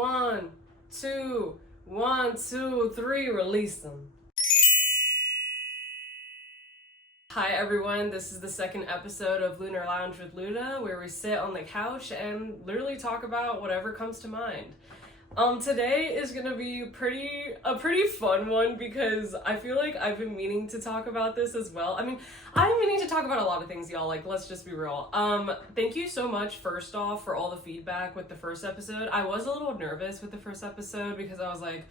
1, 2, 1, 2, 3, release them. Hi everyone, this is the second episode of Lunar Lounge with Luna, where we sit on the couch and literally talk about whatever comes to mind. Today is gonna be a pretty fun one because I feel like I've been meaning to talk about this as well. I mean, I'm meaning to talk about a lot of things, y'all, like, let's just be real. Thank you so much, first off, for all the feedback with the first episode. I was a little nervous with the first episode because I was like,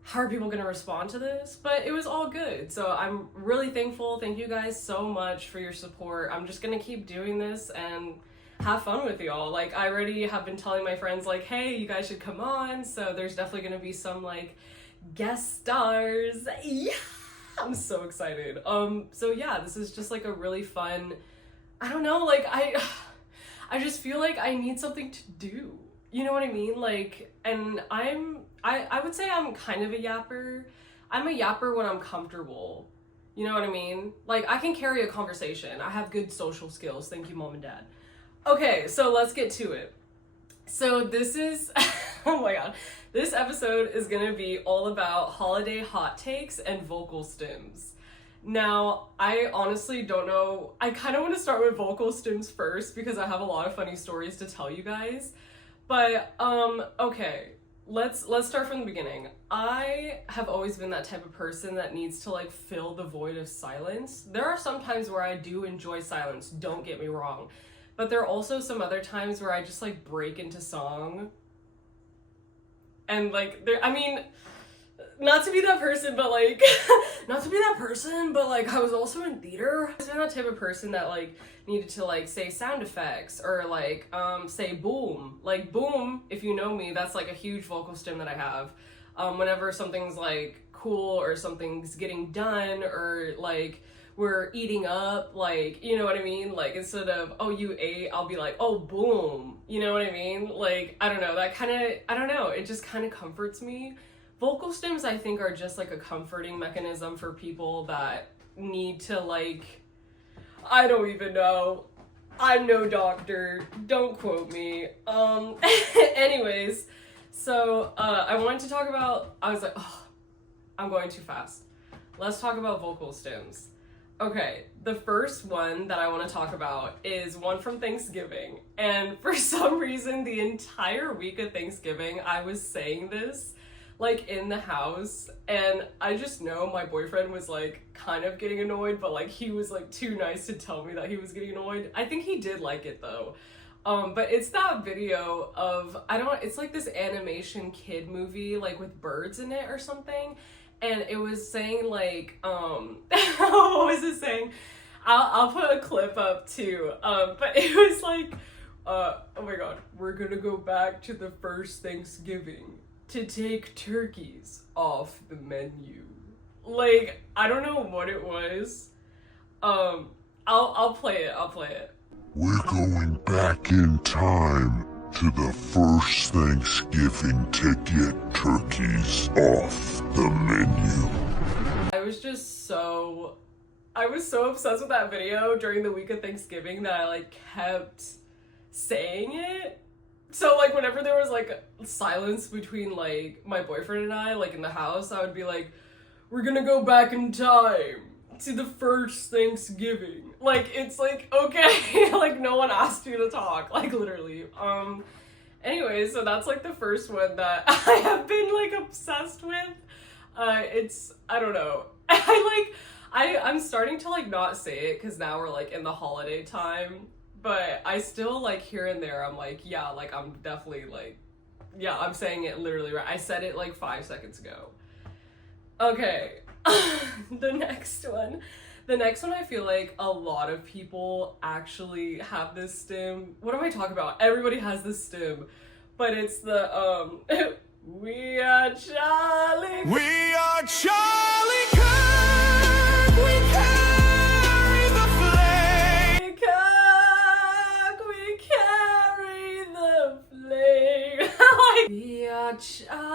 how are people gonna respond to this? But it was all good, so I'm really thankful. Thank you guys so much for your support. I'm just gonna keep doing this and have fun with y'all. Like, I already have been telling my friends, like, hey, you guys should come on, so there's definitely gonna be some, like, guest stars. Yeah! I'm so excited. So yeah, this is just, like, a really fun, I don't know, like, I just feel like I need something to do. You know what I mean? Like, and I would say I'm kind of a yapper. I'm a yapper when I'm comfortable. You know what I mean? Like, I can carry a conversation. I have good social skills. Thank you, Mom and Dad. Okay, so let's get to it. So this is, oh my god, this episode is gonna be all about holiday hot takes and vocal stims. Now, I honestly don't know, I kind of want to start with vocal stims first because I have a lot of funny stories to tell you guys. But, okay, let's start from the beginning. I have always been that type of person that needs to, like, fill the void of silence. There are some times where I do enjoy silence, don't get me wrong. But there are also some other times where I just, like, break into song. And, like, I mean, not to be that person, but, like, I was also in theater. I've been that type of person that, like, needed to, like, say sound effects or, like, say boom. Like, boom, if you know me, that's, like, a huge vocal stim that I have. Whenever something's, like, cool or something's getting done or, like, we're eating up, like, you know what I mean? Like, instead of, oh, you ate, I'll be like, oh, boom. You know what I mean? Like, I don't know, that kind of, I don't know, it just kind of comforts me. Vocal stims, I think, are just, like, a comforting mechanism for people that need to, like, I don't even know. I'm no doctor. Don't quote me. Anyways, so, I wanted to talk about, I was like, oh, I'm going too fast. Let's talk about vocal stims. Okay, the first one that I want to talk about is one from Thanksgiving. And for some reason, the entire week of Thanksgiving, I was saying this, like, in the house. And I just know my boyfriend was, like, kind of getting annoyed, but, like, he was, like, too nice to tell me that he was getting annoyed. I think he did like it, though. But it's that video of, it's like this animation kid movie, like, with birds in it or something. And it was saying, like, what was it saying? I'll put a clip up too. But it was like, oh my god, we're gonna go back to the first Thanksgiving to take turkeys off the menu. Like, I don't know what it was. I'll play it. We're going back in time to the first Thanksgiving to get turkeys off the menu. I was so obsessed with that video during the week of Thanksgiving that I, like, kept saying it. So, like, whenever there was, like, silence between, like, my boyfriend and I, like, in the house, I would be like, we're gonna go back in time to the first Thanksgiving. Like, it's like, okay, like, no one asked you to talk, like, literally. Anyways, so that's, like, the first one that I have been, like, obsessed with. I don't know. I'm starting to, like, not say it because now we're, like, in the holiday time, but I still, like, here and there, I'm like, yeah, like, I'm definitely, like, yeah, I'm saying it literally right. I said it, like, 5 seconds ago. Okay. The next one I feel like a lot of people actually have this stim. What am I talking about? Everybody has this stim, but it's the we are Charlie Kirk, we carry the flame. Kirk, we carry the flame. Like, we are Charlie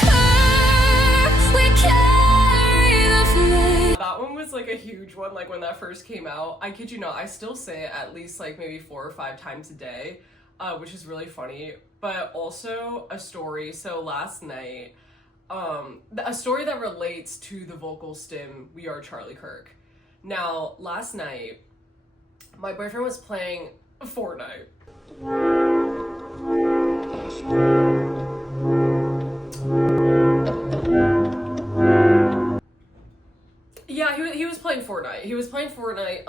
Kirk, we carry the flame. That one was, like, a huge one, like, when that first came out. I kid you not, I still say it at least, like, maybe 4 or 5 times a day. which is really funny, but also a story. So last night, a story that relates to the vocal stim, We Are Charlie Kirk. Now, last night, my boyfriend was playing Fortnite. Yeah, he was playing Fortnite. He was playing Fortnite,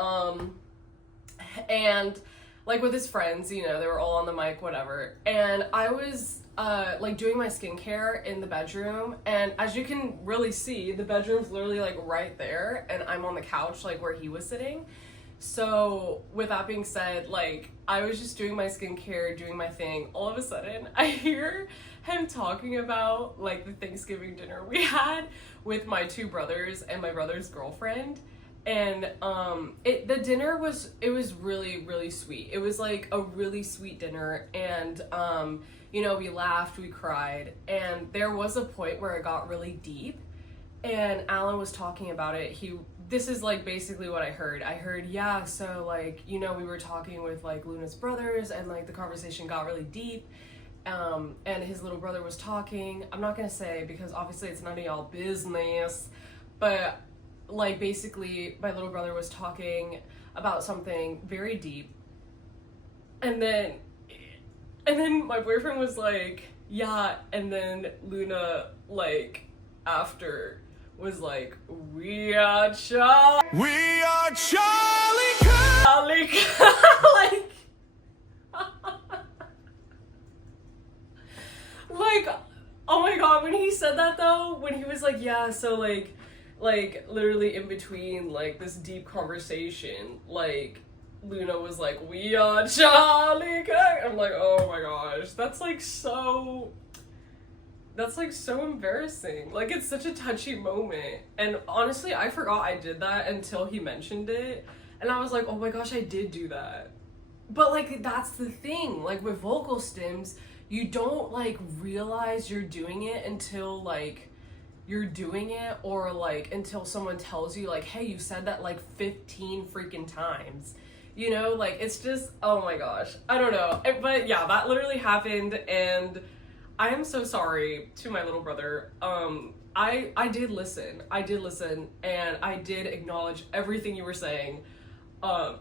and like with his friends, you know, they were all on the mic, whatever. And I was like doing my skincare in the bedroom, and as you can really see, the bedroom's literally like right there, and I'm on the couch like where he was sitting. So with that being said, like I was just doing my skincare, doing my thing. All of a sudden, I hear him talking about like the Thanksgiving dinner we had with my two brothers and my brother's girlfriend. And the dinner was really sweet. It was like a really sweet dinner, and you know, we laughed, we cried, and there was a point where it got really deep, and Alan was talking about it. This is like basically what I heard. I heard, yeah, so like, you know, we were talking with like Luna's brothers, and like the conversation got really deep, and his little brother was talking. I'm not gonna say because obviously it's none of y'all business, but like basically my little brother was talking about something very deep, and then my boyfriend was like, yeah, and then Luna like after was like, we are Charlie Kirk. like like oh my god, when he said that though, when he was like, yeah, so like literally in between like this deep conversation, like Luna was like, we are Charlie Kirk. I'm like, oh my gosh, that's like so embarrassing. Like it's such a touchy moment, and honestly I forgot I did that until he mentioned it, and I was like, oh my gosh, I did do that. But like that's the thing, like with vocal stims, you don't like realize you're doing it until like you're doing it, or like until someone tells you like, hey, you said that like 15 freaking times, you know, like it's just, oh my gosh, I don't know. But yeah, that literally happened, and I am so sorry to my little brother. I did listen, and I did acknowledge everything you were saying, and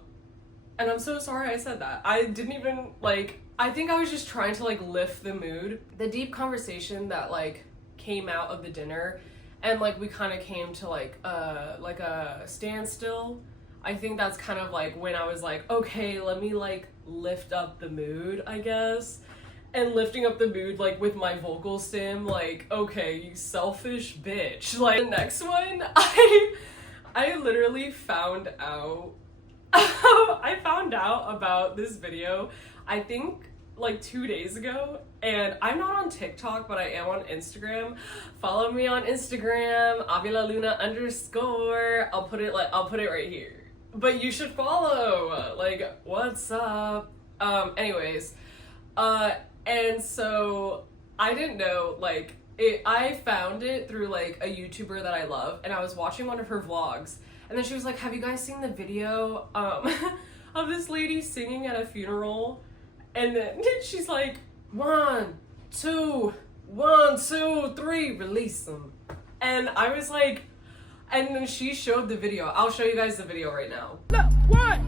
I'm so sorry I said that. I didn't even like, I think I was just trying to like lift the mood, the deep conversation that like came out of the dinner, and like we kind of came to like a standstill. I think that's kind of like when I was like, okay, let me like lift up the mood, I guess. And lifting up the mood like with my vocal stim, like, okay, you selfish bitch. Like the next one, I literally found out I found out about this video, I think like 2 days ago, and I'm not on TikTok, but I am on Instagram. Follow me on Instagram, AvilaLuna_. I'll put it right here. But you should follow. Like, what's up? Anyways, and so I didn't know, like I found it through like a YouTuber that I love, and I was watching one of her vlogs, and then she was like, have you guys seen the video of this lady singing at a funeral? And then she's like, 1, 2, 1, 2, 3, release them. And I was like, and then she showed the video. I'll show you guys the video right now. Look, 1,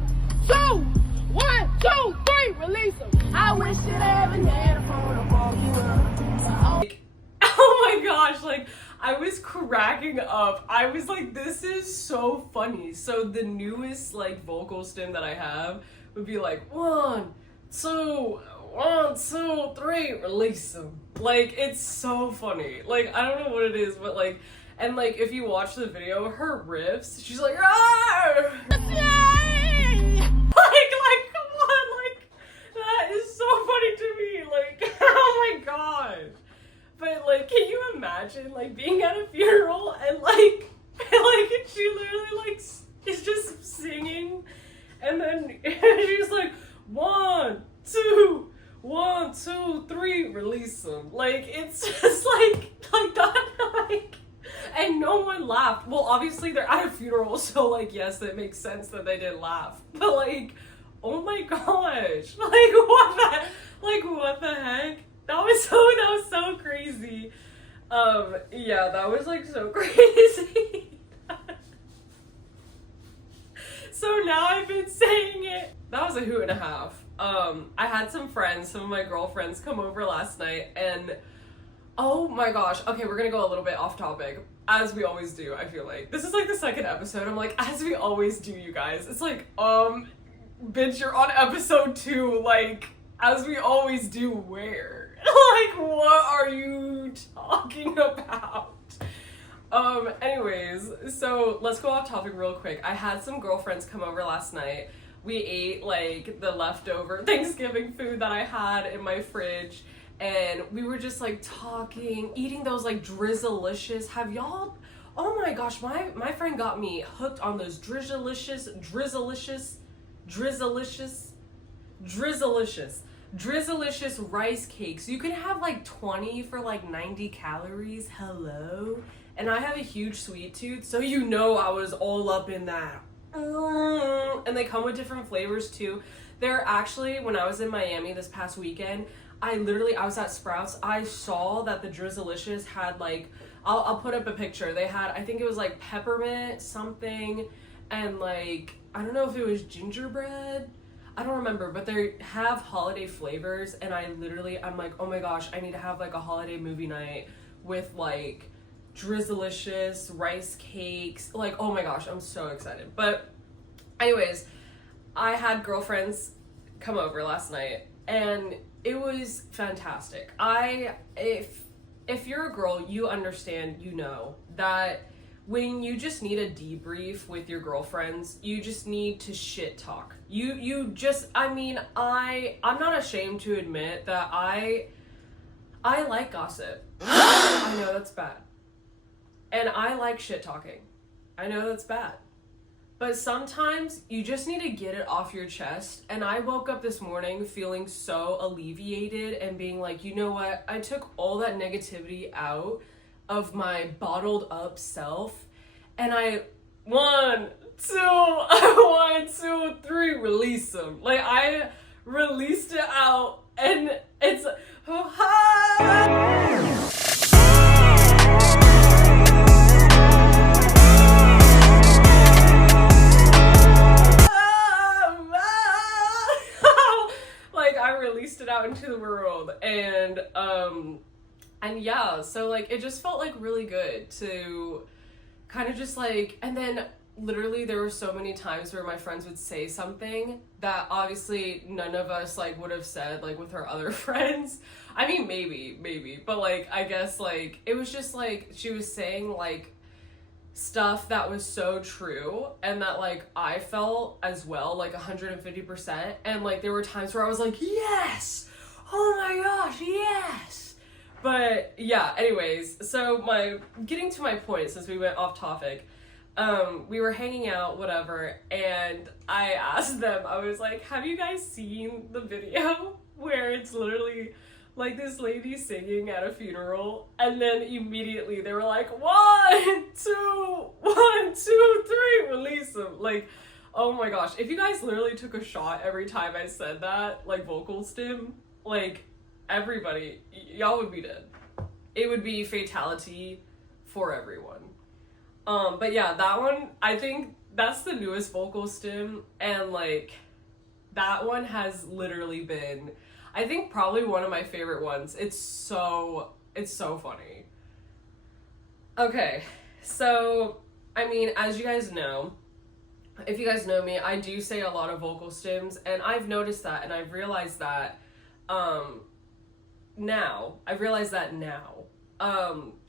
2, 1, 2, 3, release them. I wish that I ever had a phone to call you up. Like, oh my gosh, like I was cracking up. I was like, this is so funny. So the newest like vocal stim that I have would be like 1, 2, 1, 2, 3, release them. Like it's so funny. Like I don't know what it is, but like, and like if you watch the video, her riffs, she's like, ah! like come on, like that is so funny to me. Like oh my god. But like, can you imagine like being at a funeral and like she literally like is just singing, and then she's like 1, 2, 1, 2, 3, release them. Like it's just like that, like, and no one laughed. Well, obviously they're at a funeral, so like yes, it makes sense that they didn't laugh. But like, oh my gosh, like what the Like, what the heck? That was so crazy. Yeah, that was like so crazy. So now I've been saying it. That was a hoot and a half. I had some of my girlfriends come over last night, and oh my gosh. Okay, we're gonna go a little bit off topic, as we always do, I feel like. This is like the second episode. I'm like, as we always do, you guys. It's like, bitch, you're on episode 2, like, as we always do, where? Like, what are you talking about? Anyways, so let's go off topic real quick. I had some girlfriends come over last night. We ate, like, the leftover Thanksgiving food that I had in my fridge, and we were just, like, talking, eating those, like, Drizzlicious. Have y'all... Oh my gosh, my friend got me hooked on those Drizzlicious rice cakes. You can have like 20 for like 90 calories. Hello? And I have a huge sweet tooth, so you know I was all up in that. And they come with different flavors too. They're actually, when I was in Miami this past weekend, I was at Sprouts. I saw that the Drizzlicious had like, I'll put up a picture. They had, I think it was like peppermint something, and like, I don't know if it was gingerbread. I don't remember, but they have holiday flavors, and I'm like, oh my gosh, I need to have like a holiday movie night with like Drizzlicious, rice cakes. Like, oh my gosh, I'm so excited. But anyways, I had girlfriends come over last night, and it was fantastic. If you're a girl, you understand, you know, that when you just need a debrief with your girlfriends, you just need to shit talk. I'm not ashamed to admit that I like gossip. I know that's bad. And I like shit talking. I know that's bad. But sometimes you just need to get it off your chest. And I woke up this morning feeling so alleviated and being like, you know what? I took all that negativity out of my bottled up self, and I 1, 2, 3 release them. Like, I released it out, and it's like, I released it out into the world, and yeah, so like it just felt like really good to kind of just like, and then literally there were so many times where my friends would say something that obviously none of us like would have said like with our other friends. I mean, maybe, but like I guess like it was just like she was saying like stuff that was so true and that like I felt as well, like 150%, and like there were times where I was like, yes, oh my gosh, yes. But yeah, anyways, so getting to my point, since we went off topic, we were hanging out, whatever, and I asked them, I was like, have you guys seen the video where it's literally like this lady singing at a funeral, and then immediately they were like, 1, 2, 3, release them. Like, oh my gosh, if you guys literally took a shot every time I said that, like vocal stim, like everybody, y'all would be dead. It would be fatality for everyone. But yeah, that one, I think that's the newest vocal stim, and like that one has literally been, I think, probably one of my favorite ones. It's so funny. Okay, so I mean, as you guys know, if you guys know me, I do say a lot of vocal stims, and I've noticed that, and I've realized that now.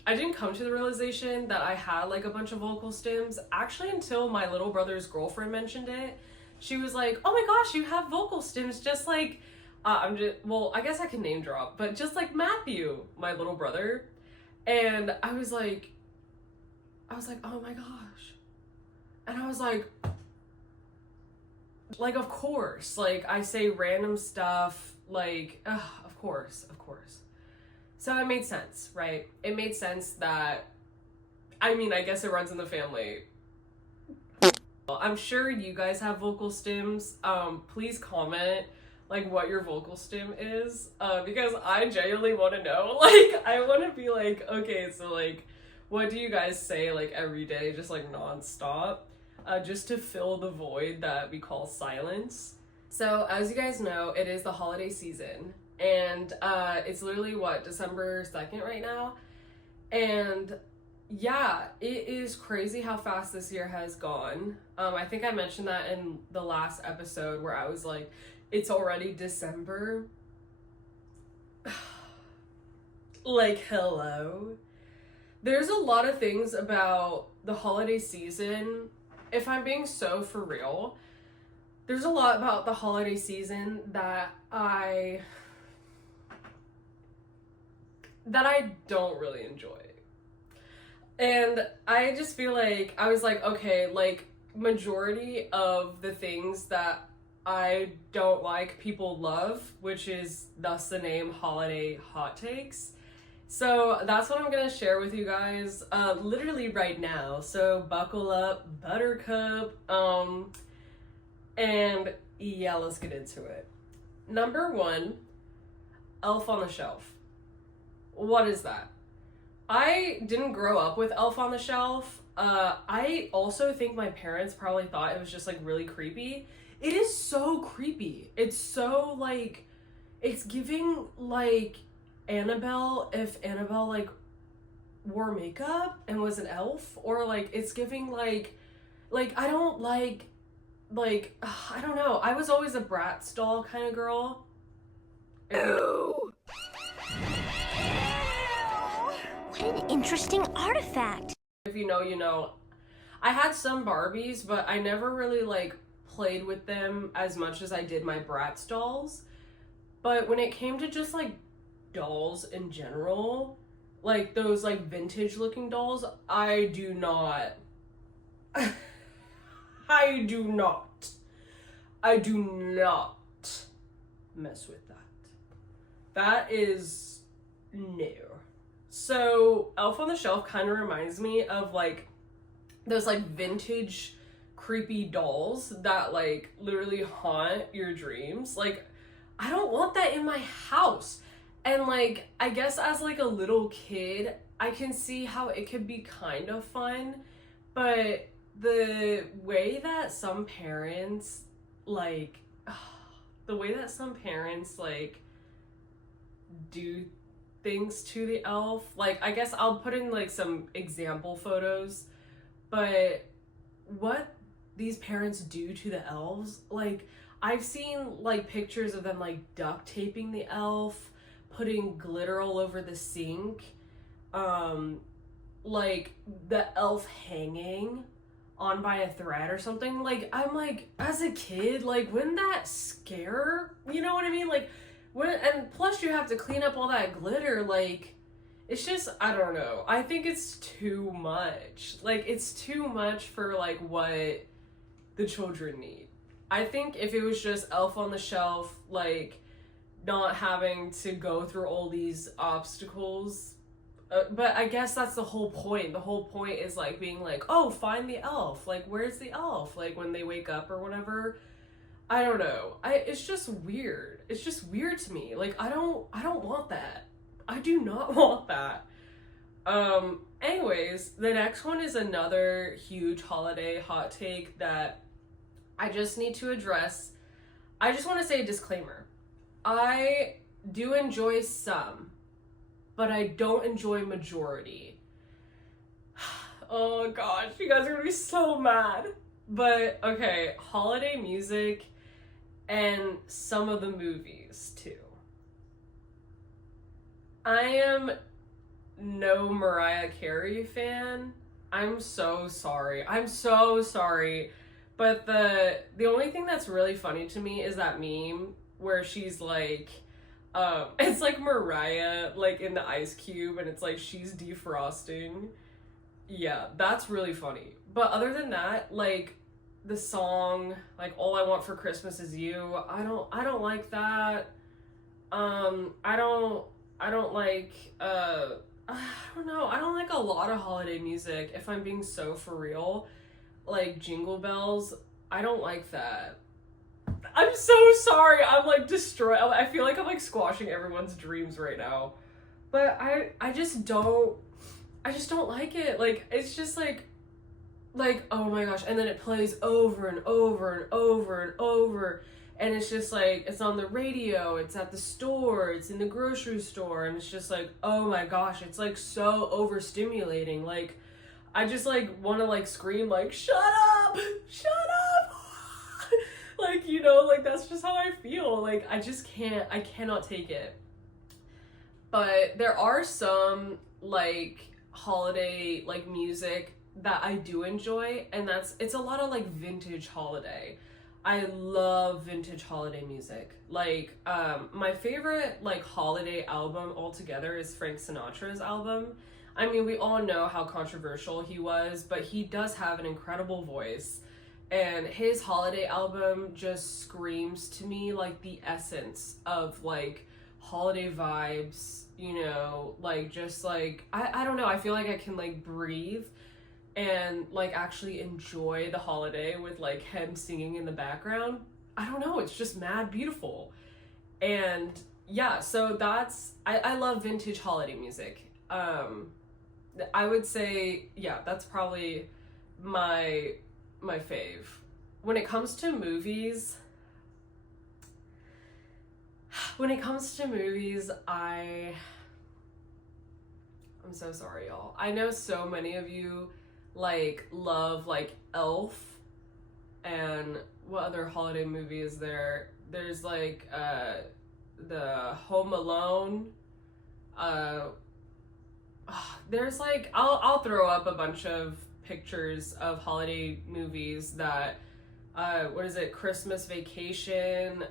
I didn't come to the realization that I had like a bunch of vocal stims actually until my little brother's girlfriend mentioned it. She was like, oh my gosh, you have vocal stims just like, I guess I can name drop, but just like Matthew, my little brother. And I was like, oh my gosh. And I was like, of course, like I say random stuff, like, of course. So it made sense, right? It made sense that, I mean, I guess it runs in the family. I'm sure you guys have vocal stims. Please comment like what your vocal stim is, because I genuinely want to know. Like, I want to be like, okay, so like, what do you guys say like every day, just like nonstop, just to fill the void that we call silence? So as you guys know, it is the holiday season, and it's literally what, December 2nd right now, and yeah, it is crazy how fast this year has gone. I think I mentioned that in the last episode where I was like, it's already December. Like, hello. There's a lot of things about the holiday season, if I'm being so for real, there's a lot about the holiday season that I don't really enjoy. And I just feel like, I was like, okay, like, majority of the things that I don't like, people love, which is thus the name Holiday Hottakes. So that's what I'm gonna share with you guys, literally right now. So buckle up, buttercup, and yeah, let's get into it. Number 1, Elf on the Shelf. What is that? I didn't grow up with Elf on the Shelf. I also think my parents probably thought it was just like really creepy. It is so creepy. It's so like, it's giving like Annabelle, if Annabelle like wore makeup and was an elf, or like it's giving like I don't like I don't know. I was always a Bratz doll kind of girl. Ooh. What an interesting artifact. If you know, you know. I had some Barbies, but I never really like played with them as much as I did my Bratz dolls. But when it came to just like dolls in general, like those like vintage looking dolls, I do not mess with that. That is no. So Elf on the Shelf kind of reminds me of like those like vintage creepy dolls that like literally haunt your dreams. Like, I don't want that in my house. And like, I guess as like a little kid, I can see how it could be kind of fun, but the way that some parents like do things to the elf, like, I guess I'll put in like some example photos, but what these parents do to the elves, like, I've seen like pictures of them like duct taping the elf, putting glitter all over the sink, like the elf hanging on by a thread or something. Like, I'm like, as a kid, like, wouldn't that scare, you know what I mean? Like, and plus you have to clean up all that glitter. Like, it's just, I don't know, I think it's too much. Like, it's too much for like what the children need. I think if it was just Elf on the Shelf, like, not having to go through all these obstacles, but I guess that's the whole point. The whole point is like being like, oh, find the elf. Like, where's the elf? Like, when they wake up or whatever. I don't know. It's just weird. It's just weird to me. Like, I don't want that. I do not want that. Anyways, the next one is another huge holiday hot take that I just need to address. I just want to say a disclaimer. I do enjoy some, but I don't enjoy majority. Oh gosh, you guys are gonna be so mad. But okay, holiday music and some of the movies too. I am no Mariah Carey fan. I'm so sorry. I'm so sorry. But the only thing that's really funny to me is that meme where she's like, it's like Mariah like in the ice cube and it's like she's defrosting. Yeah, that's really funny. But other than that, like the song like All I Want for Christmas Is You, I don't like that. I don't like I don't know. I don't like a lot of holiday music, if I'm being so for real. Like Jingle Bells, I don't like that. I'm so sorry. I'm like destroyed. I feel like I'm like squashing everyone's dreams right now. But I just don't like it. Like, it's just like, oh my gosh. And then it plays over and over and over and over. And it's just like, it's on the radio, it's at the store, it's in the grocery store. And it's just like, oh my gosh, it's like so overstimulating. Like, I just like want to like scream like, shut up, shut up. Like, you know, like that's just how I feel. Like, I cannot take it. But there are some like holiday like music that I do enjoy, and it's a lot of like vintage holiday. I love vintage holiday music. Like, my favorite like holiday album altogether is Frank Sinatra's album. I mean, we all know how controversial he was, but he does have an incredible voice. And his holiday album just screams to me like the essence of like holiday vibes, you know, like just like, I don't know, I feel like I can like breathe and like actually enjoy the holiday with like him singing in the background. I don't know, it's just mad beautiful. And yeah, so I love vintage holiday music. I would say, yeah, that's probably my fave. When it comes to movies, I'm so sorry, y'all. I know so many of you like love like Elf, and what other holiday movie is there? There's like the Home Alone. There's like I'll throw up a bunch of pictures of holiday movies that what is it, Christmas Vacation,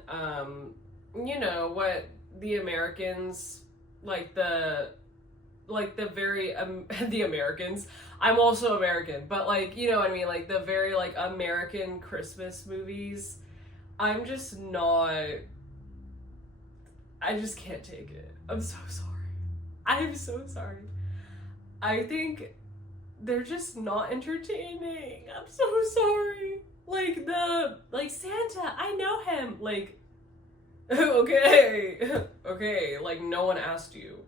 you know what the Americans like the very the Americans, I'm also American, but like, you know what I mean, like the very like American Christmas movies, I just can't take it. I'm so sorry. I think they're just not entertaining. I'm so sorry. Like Santa, I know him. Like, okay, like no one asked you.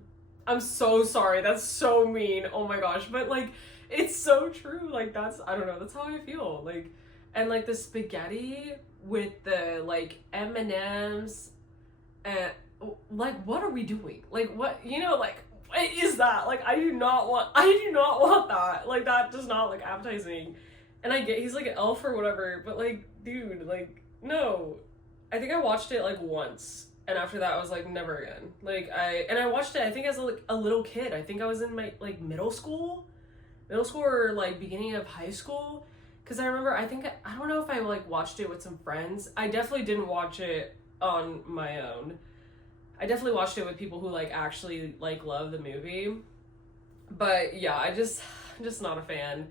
I'm so sorry. That's so mean. Oh my gosh. But like, it's so true. Like I don't know, that's how I feel. Like, and like the spaghetti with the like M&Ms and like, what are we doing? Like, what, you know, like, what is that? Like, I do not want that. Like, that does not look appetizing. And I get he's like an elf or whatever, but like, dude, like, no. I think I watched it like once, and after that I was like, never again. Like, I watched it, I think as a little kid. I think I was in my like middle school or like beginning of high school, because I remember, I don't know if I like watched it with some friends. I definitely didn't watch it on my own. I definitely watched it with people who like actually like love the movie. But yeah, I'm just not a fan.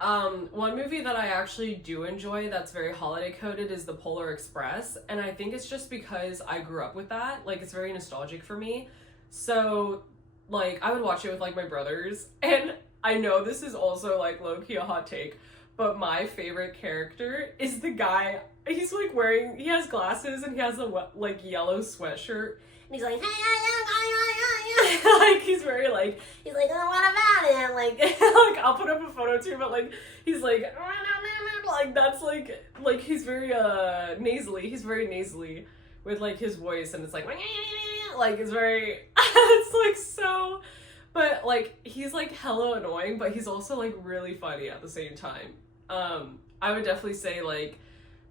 One movie that I actually do enjoy that's very holiday coded is The Polar Express, and I think it's just because I grew up with that. Like, it's very nostalgic for me. So like, I would watch it with like my brothers, and I know this is also like low-key a hot take, but my favorite character is the guy, he's like he has glasses and he has a like yellow sweatshirt, and he's like, like he's very like, he's like, oh, what about it? Like, like I'll put up a photo too, but like he's like that's like he's very nasally. He's very nasally with like his voice, and it's like it's very it's like so, but like he's like hella annoying, but he's also like really funny at the same time. I would definitely say like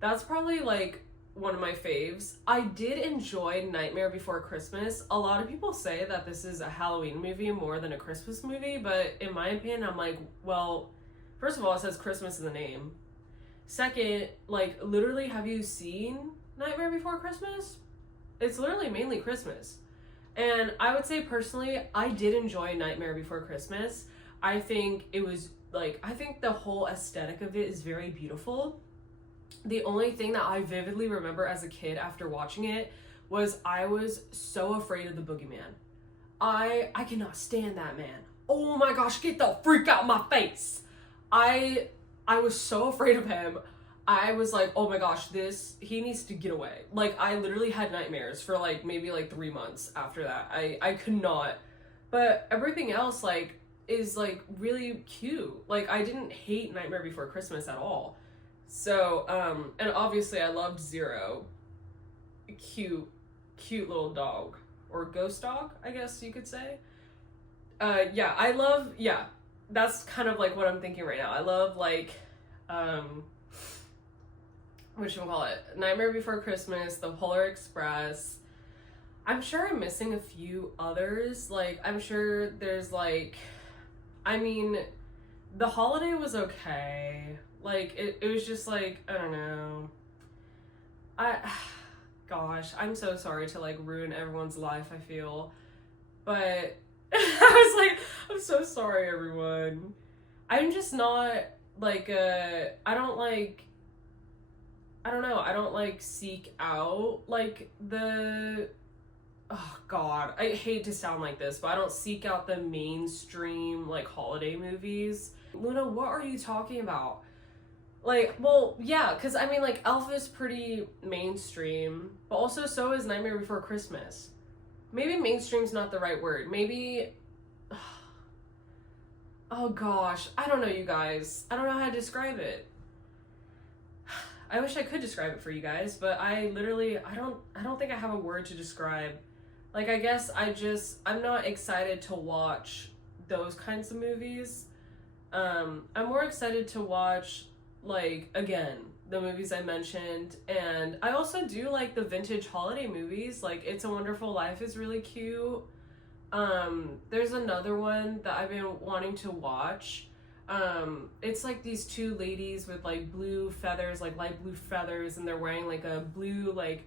that's probably like one of my faves. I did enjoy Nightmare Before Christmas. A lot of people say that this is a Halloween movie more than a Christmas movie, but in my opinion, I'm like, well, first of all, it says Christmas in the name. Second, like, literally, have you seen Nightmare Before Christmas? It's literally mainly Christmas. And I would say, personally, I did enjoy Nightmare Before Christmas. I think it was, like, I think the whole aesthetic of it is very beautiful. The only thing that I vividly remember as a kid after watching it was I was so afraid of the boogeyman. I cannot stand that man. Oh my gosh, get the freak out of my face. I was so afraid of him. I was like, oh my gosh, he needs to get away. Like, I literally had nightmares for like maybe like 3 months after that. I could not. But everything else like is like really cute. Like, I didn't hate Nightmare Before Christmas at all. So, and obviously I loved Zero. Cute little dog. Or ghost dog, I guess you could say. Yeah, that's kind of like what I'm thinking right now. I love like, whatchamacallit, Nightmare Before Christmas, The Polar Express. I'm sure I'm missing a few others. Like, I'm sure there's like, I mean, The Holiday was okay. Like, it was just like, I don't know. Gosh, I'm so sorry to like ruin everyone's life, I feel. But I was like, I'm so sorry, everyone. I'm just not like I don't like seek out like oh god, I hate to sound like this, but I don't seek out the mainstream like holiday movies. Luna, what are you talking about? Like, well, yeah, because I mean, like, Elf is pretty mainstream, but also so is Nightmare Before Christmas. Maybe mainstream's not the right word. Maybe, oh gosh, I don't know, you guys. I don't know how to describe it. I wish I could describe it for you guys, but I don't think I have a word to describe. Like, I guess I'm not excited to watch those kinds of movies. I'm more excited to watch, like, again, the movies I mentioned, and I also do like the vintage holiday movies. Like, It's a Wonderful Life is really cute. There's another one that I've been wanting to watch. It's like these two ladies with like blue feathers, like light blue feathers, and they're wearing like a blue, like,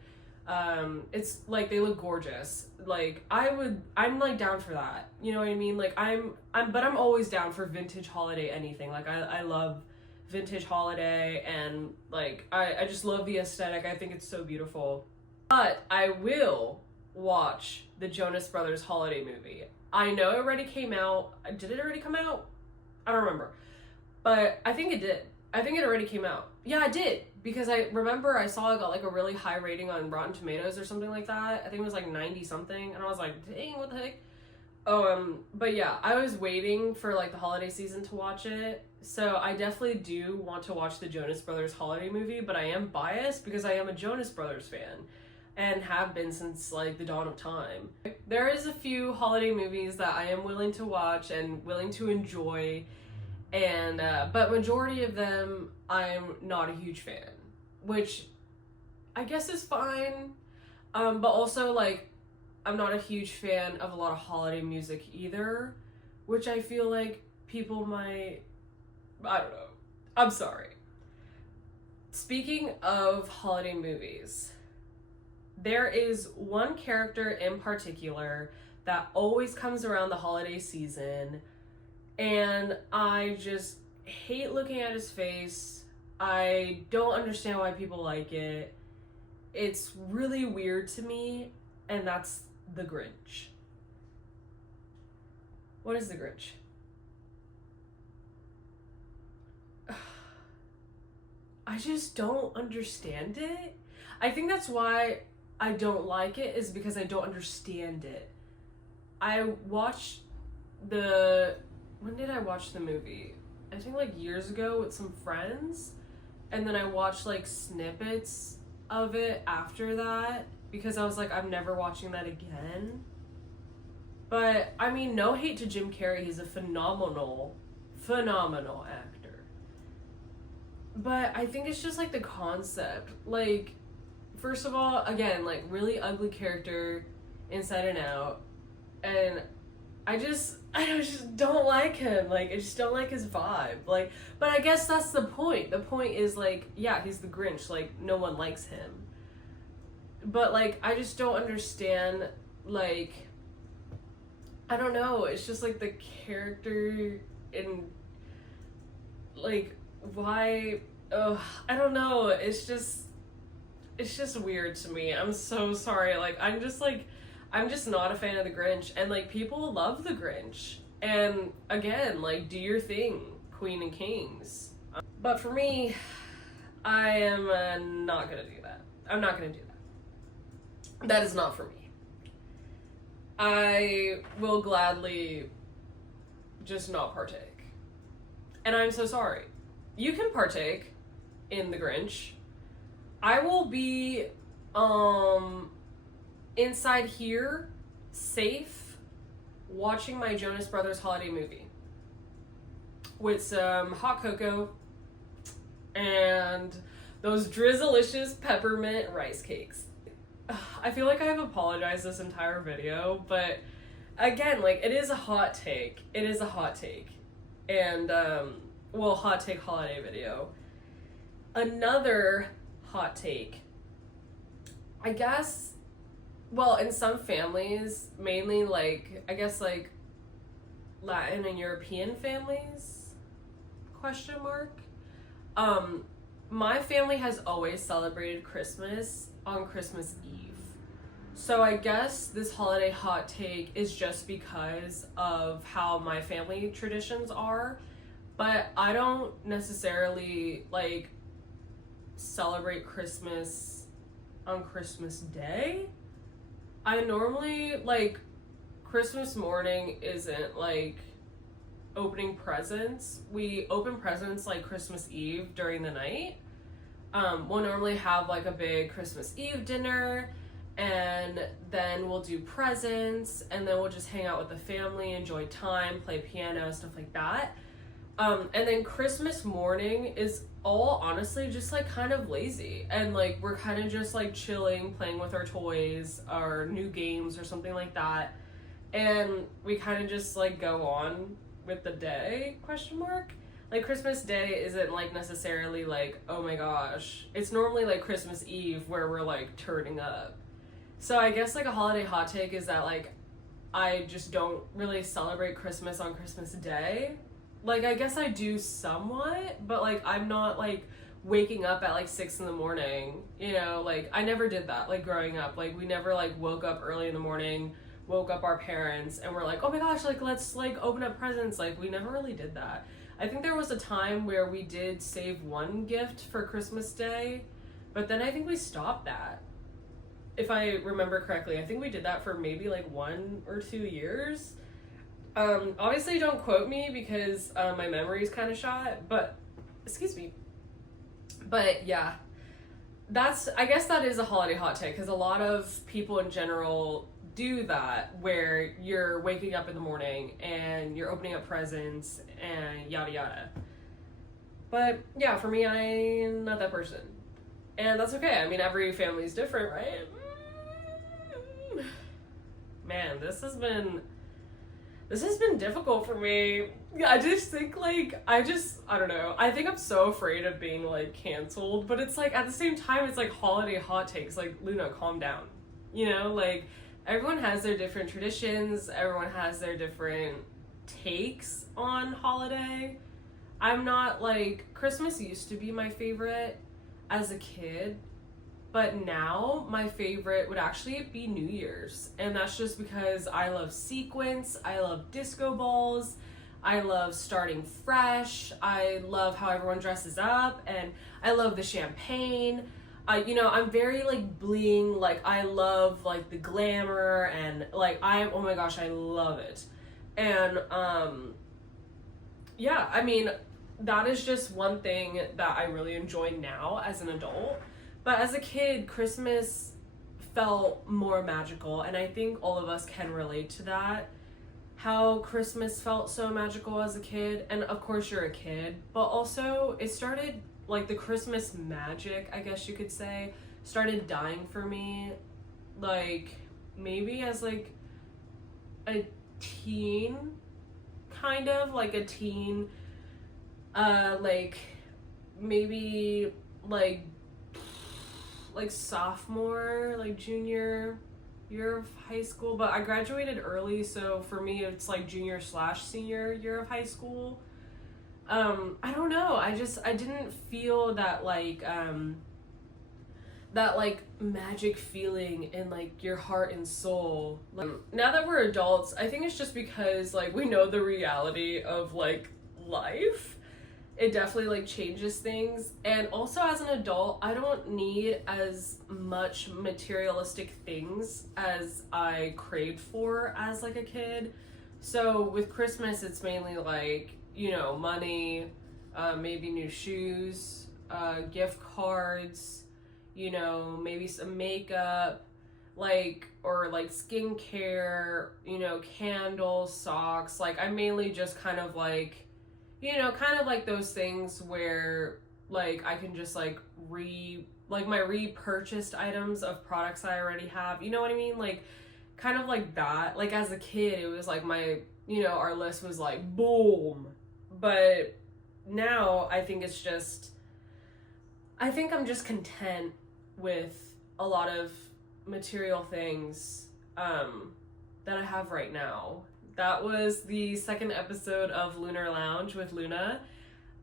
it's like they look gorgeous. Like, I'm like down for that. You know what I mean? Like, but I'm always down for vintage holiday anything. Like, I love vintage holiday, and like I just love the aesthetic. I think it's so beautiful. But I will watch the Jonas Brothers holiday movie. I know it already came out. Did it already come out? I don't remember. But I think it did. I think it already came out. Yeah, it did. Because I remember I saw it got like a really high rating on Rotten Tomatoes or something like that. I think it was like 90 something. And I was like, dang, what the heck? But yeah, I was waiting for like the holiday season to watch it. So I definitely do want to watch the Jonas Brothers holiday movie, but I am biased because I am a Jonas Brothers fan and have been since like the dawn of time. There is a few holiday movies that I am willing to watch and willing to enjoy, and but majority of them I'm not a huge fan, which I guess is fine. But also, like, I'm not a huge fan of a lot of holiday music either, which I feel like people might, I don't know. I'm sorry. Speaking of holiday movies, there is one character in particular that always comes around the holiday season, and I just hate looking at his face. I don't understand why people like it. It's really weird to me, and that's the Grinch. What is the Grinch? I just don't understand it. I think that's why I don't like it, is because I don't understand it. I watched when did I watch the movie? I think like years ago with some friends, and then I watched like snippets of it after that because I was like, I'm never watching that again. But I mean, no hate to Jim Carrey, he's a phenomenal actor. But I think it's just like the concept. Like, first of all, again, like, really ugly character inside and out, and I just don't like him. Like, I just don't like his vibe. Like, but I guess that's the point. The point is, like, yeah, he's the Grinch. Like, no one likes him. But, like, I just don't understand, like, I don't know. It's just, like, the character and, like, why, I don't know. It's just weird to me. I'm so sorry. Like, I'm just not a fan of the Grinch, and like, people love the Grinch, and again, like, do your thing, Queen and Kings. But for me, I am not gonna do that. I'm not gonna do that. That is not for me. I will gladly just not partake. And I'm so sorry. You can partake in the Grinch. I will be inside here, safe, watching my Jonas Brothers holiday movie with some hot cocoa and those drizzlicious peppermint rice cakes. I feel like I've apologized this entire video, but again, like, it is a hot take. It is a hot take. And, well, hot take holiday video. Another hot take. I guess, well, in some families, mainly, like, I guess, like, Latin and European families, question mark. My family has always celebrated Christmas on Christmas Eve. So I guess this holiday hot take is just because of how my family traditions are, but I don't necessarily, like, celebrate Christmas on Christmas Day. I normally, like, Christmas morning isn't, like, opening presents. We open presents, like, Christmas Eve during the night. We'll normally have, like, a big Christmas Eve dinner, and then we'll do presents, and then we'll just hang out with the family, enjoy time, play piano, stuff like that. And then Christmas morning is all honestly just, like, kind of lazy, and, like, we're kind of just, like, chilling, playing with our toys, our new games, or something like that, and we kind of just, like, go on with the day, question mark. Like, Christmas Day isn't, like, necessarily, like, oh my gosh. It's normally, like, Christmas Eve where we're, like, turning up. So I guess, like, a holiday hot take is that, like, I just don't really celebrate Christmas on Christmas Day. Like, I guess I do somewhat, but, like, I'm not, like, waking up at, like, 6 in the morning, you know? Like, I never did that, like, growing up. Like, we never, like, woke up early in the morning, woke up our parents, and we're like, oh my gosh, like, let's, like, open up presents. Like, we never really did that. I think there was a time where we did save one gift for Christmas Day, but then I think we stopped that. If I remember correctly, I think we did that for maybe, like, 1 or 2 years. Obviously don't quote me because my memory's kind of shot, but, excuse me. But yeah, I guess that is a holiday hot take, because a lot of people in general do that, where you're waking up in the morning and you're opening up presents and yada yada. But yeah, for me, I'm not that person. And that's okay. I mean, every family's different, right? Man, this has been difficult for me. I just think, like, I don't know. I think I'm so afraid of being, like, canceled, but it's, like, at the same time, it's, like, holiday hot takes. Like, Luna, calm down. You know, like, everyone has their different traditions. Everyone has their different takes on holiday. I'm not, like, Christmas used to be my favorite as a kid, but now my favorite would actually be New Year's. And that's just because I love sequins, I love disco balls, I love starting fresh, I love how everyone dresses up, and I love the champagne. You know, I'm very, like, bling, like, I love, like, the glamour, and, like, oh my gosh, I love it. And, yeah, I mean, that is just one thing that I really enjoy now as an adult. But as a kid, Christmas felt more magical, and I think all of us can relate to that. How Christmas felt so magical as a kid, and of course you're a kid, but also it started, like, the Christmas magic, I guess you could say, started dying for me, like, maybe as, like, a teen, kind of, like a teen, like, maybe, like sophomore, like, junior year of high school, but I graduated early, so for me it's, like, junior/senior year of high school. I don't know, I didn't feel that, like, magic feeling in, like, your heart and soul. Like, now that we're adults, I think it's just because, like, we know the reality of, like, life, it definitely like changes things. And also as an adult, I don't need as much materialistic things as I craved for as like a kid. So with Christmas, it's mainly like, you know, money, maybe new shoes, gift cards, you know, maybe some makeup, like, or like skincare, you know, candles, socks. Like, I mainly just kind of like, you know, kind of like those things where like I can just like my repurchased items of products I already have. You know what I mean? Like, kind of like that. Like, as a kid, it was like my, you know, our list was like boom. But now I think it's just, I think I'm just content with a lot of material things that I have right now. That was the second episode of Lunar Lounge with Luna.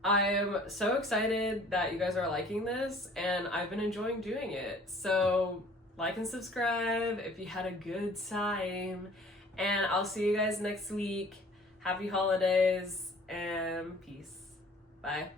I'm so excited that you guys are liking this, and I've been enjoying doing it. So like and subscribe if you had a good time, and I'll see you guys next week. Happy holidays and peace. Bye.